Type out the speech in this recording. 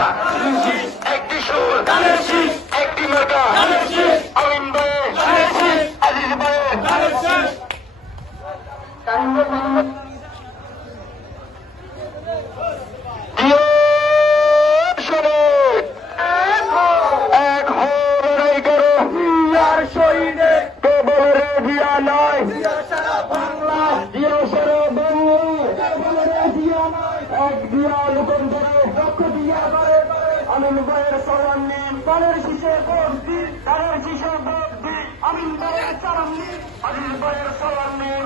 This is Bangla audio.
মার্কা, একটি সুর, একটি মার্কা, আমিন ভাই, আজিজ ভাই, এক হো লড়াই করো শহীদে কেবল রে জিয়া নয়, জিয়া সারা বাংলা, জিয়া সারা বাংলা, জিয়া নয়, এক জিয়া রূপান্তরে লক্ষ জিয়া করে আমিন ভাইয়ের সালাম নিন, কানের শীষে ভোট দিন, কানের শীষে ভোট দিন, আমিন ভাইয়ের সালাম নিন, আজিজ ভাইয়ের সালাম নিন।